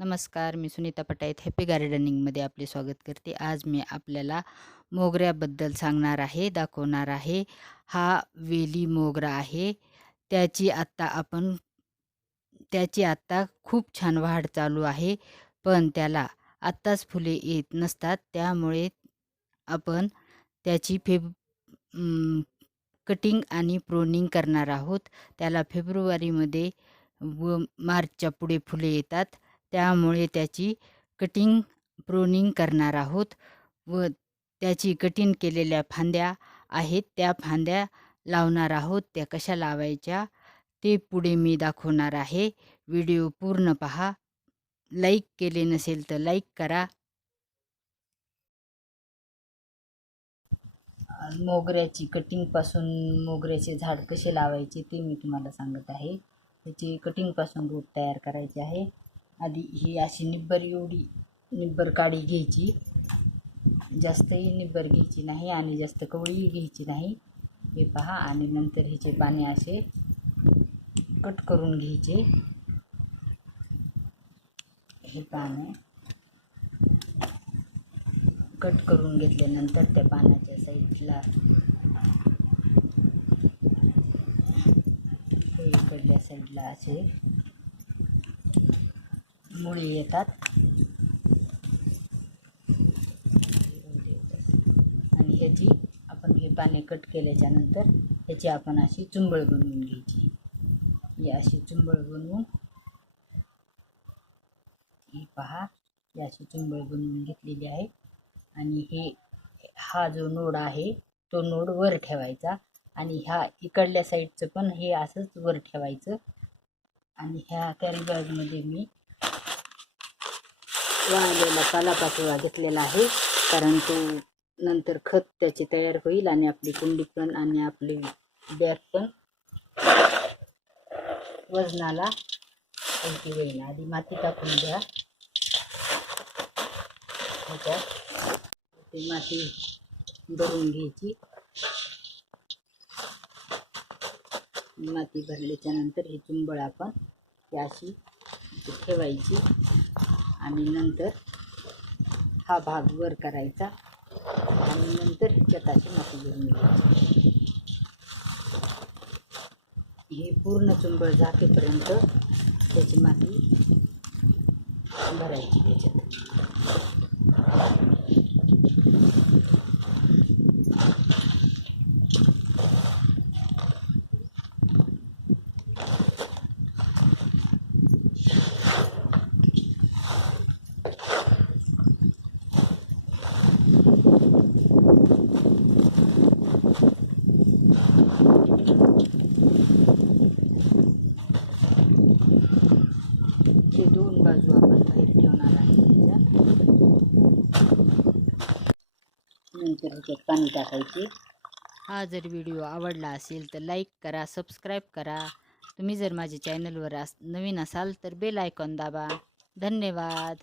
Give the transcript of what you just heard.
नमस्कार मी सुनीता पटाईत हॅपी गार्डनिंगमध्ये आपले स्वागत करते. आज मी आपल्याला मोगऱ्याबद्दल सांगणार आहे दाखवणार आहे. हा वेली मोगरा आहे. त्याची आत्ता आपण त्याची आत्ता खूप छान वाढ चालू आहे पण त्याला आत्ताच फुले येत नसतात. त्यामुळे आपण त्याची फेब कटिंग आणि प्रोनिंग करणार आहोत. त्याला फेब्रुवारीमध्ये व मार्चच्या पुढे फुले येतात. त्यामुळे त्याची कटिंग प्रोनिंग करणार आहोत व त्याची कटिंग केलेल्या फांद्या आहेत त्या फांद्या लावणार आहोत. त्या कशा लावायच्या ते पुढे मी दाखवणार आहे. व्हिडिओ पूर्ण पहा. लाईक केले नसेल तर लाईक करा. मोगऱ्याची कटिंगपासून मोगऱ्याचे झाड कसे लावायचे ते मी तुम्हाला सांगत आहे. त्याची कटिंगपासून रूप तयार करायचे आहे. आधी ही अशी निब्बर एवढी निब्बर काडी घ्यायची. जास्तही निब्बर घ्यायची नाही आणि जास्त कवळीही घ्यायची नाही. हे पहा आणि नंतर ह्याचे पाने असे कट करून घ्यायचे. हे पाने कट करून घेतल्यानंतर त्या पानाच्या साईडला हे इकडल्या साईडला असे मुळी येतात. आणि ह्याची आपण हे पाने कट केल्याच्यानंतर ह्याची आपण अशी चुंबळ बनवून घ्यायची. ही अशी चुंबळ बनवून ही पहा ही अशी चुंबळ बनवून घेतलेली आहे. आणि हे हा जो नोड आहे तो नोड वर ठेवायचा. आणि ह्या इकडल्या साईडचं पण हे असंच वर ठेवायचं. आणि ह्या कॅरी बॅगमध्ये मी वाळलेला पालापाचोळा घेतलेला आहे. कारण तो नंतर खत त्याची तयार होईल आणि आपली कुंडी पण आणि आपली बॅग पण वजनाला हलकी होईल. आधी माती टाकून द्या ह्याच्यात ती माती भरून घ्यायची. माती भरल्याच्या नंतर ही चुंबळ आपण ती अशी ठेवायची. आणि नंतर हा भाग वर करायचा. आणि नंतर ह्याच्यात अशी माती भरून घ्यायची. हे पूर्ण चुंबळ झाकेपर्यंत त्याची माती भरायची त्याच्यात. ते दोन बाजू आपण बाहेर ठेवणार आहे त्याच्या नंतर ह्याच्यात पाणी टाकायचे. हा जर व्हिडिओ आवडला असेल तर लाईक करा सबस्क्राईब करा. तुम्ही जर माझ्या चॅनलवर अस नवीन असाल तर बेल आयकॉन दाबा. धन्यवाद.